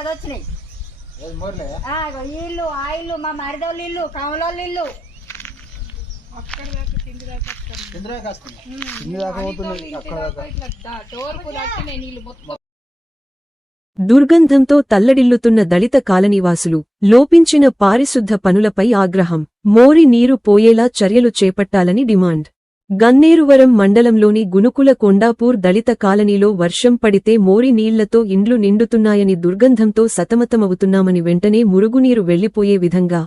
ఇట్లా వచ్చినాయి. ఇల్లు ఆ ఇల్లు మా మరిదోళ్ళ ఇల్లు కమలోళ్ళ ఇల్లు. దుర్గంధంతో తల్లడిల్లుతున్న దళిత కాలనీవాసులు లోపించిన పారిశుద్ధ పనులపై ఆగ్రహం. మోరి నీరు పోయేలా చర్యలు చేపట్టాలని డిమాండ్. గన్నేరువరం మండలంలోని గునుకుల కొండాపూర్ దళిత కాలనీలో వర్షం పడితే మోరి నీళ్ళతో ఇండ్లు నిండుతున్నాయని దుర్గంధంతో సతమతమవుతున్నామని వెంటనే మురుగునీరు వెళ్ళిపోయే విధంగా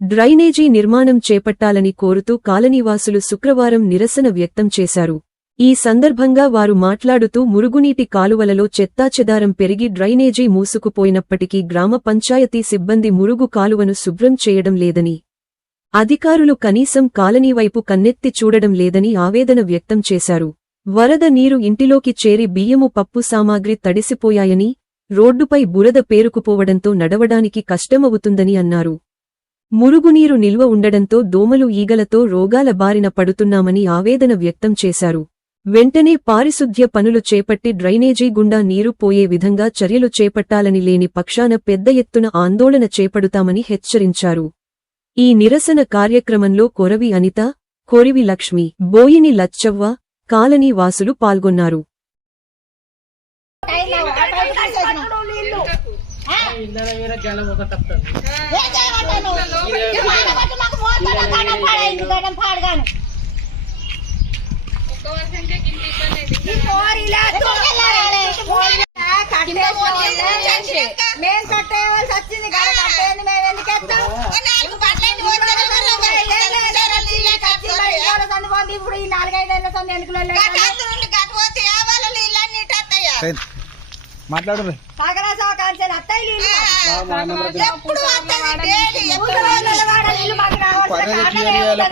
డ్రైనేజీ నిర్మాణం చేపట్టాలని కోరుతూ కాలనీవాసులు శుక్రవారం నిరసన వ్యక్తం చేశారు. ఈ సందర్భంగా వారు మాట్లాడుతూ మురుగునీటి కాలువలలో చెత్తాచెదారం పెరిగి డ్రైనేజీ మూసుకుపోయినప్పటికీ గ్రామ పంచాయతీ సిబ్బంది మురుగు కాలువను శుభ్రం చేయడం లేదని అధికారులు కనీసం కాలనీ వైపు కన్నెత్తి చూడడం లేదని ఆవేదన వ్యక్తం చేశారు. వరద నీరు ఇంటిలోకి చేరి బియ్యము పప్పు సామాగ్రి తడిసిపోయాయని రోడ్డుపై బురద పేరుకుపోవడంతో నడవడానికి కష్టమవుతుందని అన్నారు. మురుగునీరు నిల్వ ఉండడంతో దోమలు ఈగలతో రోగాల బారిన పడుతున్నామని ఆవేదన వ్యక్తం చేశారు. వెంటనే పారిశుద్ధ్య పనులు చేపట్టి డ్రైనేజీ గుండా నీరు పోయే విధంగా చర్యలు చేపట్టాలని లేని పక్షాన పెద్ద ఎత్తున ఆందోళన చేపడుతామని హెచ్చరించారు. ఈ నిరసన కార్యక్రమంలో కొరవి అనిత కొరివి లక్ష్మి బోయిని లచ్చవ్వ కాలనీ వాసులు పాల్గొన్నారు ఏ చేయమంటాను? ఈ మానవత మాకు మోస్తాడు,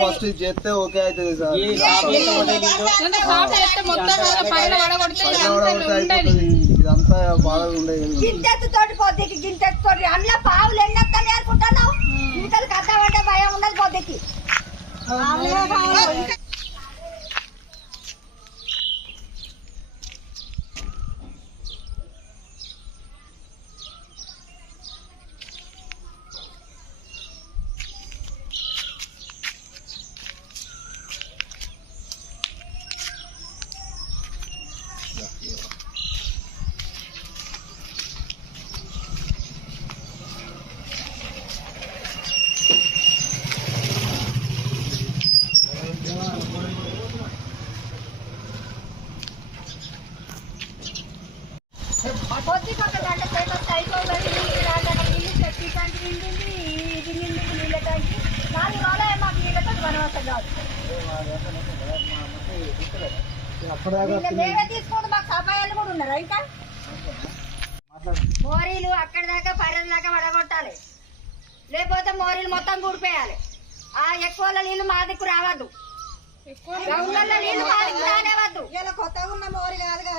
ఫస్ట్ చేస్తే ఓకే అవుతుంది ఇదంతా ఉండదు. బాగా ఉండేది అందులో పావులు అనుకుంటున్నావు? భయం పొద్దుకి. తీసుకుంటూ మాకు సఫాయిలు కూడా ఉన్నారా ఇంకా మోరీలు అక్కడి దాకా పర్యల దాకా పడగొట్టాలి లేకపోతే మోరీలు మొత్తం కూడిపోయాలి ఆ ఎక్కువ నీళ్ళు మా దిక్కు రావద్దు నీళ్ళు మా దిక్కు రానివ్వద్దు ఇళ్ళల్లో నీళ్ళు ఏదో వచ్చినా ఇవాళ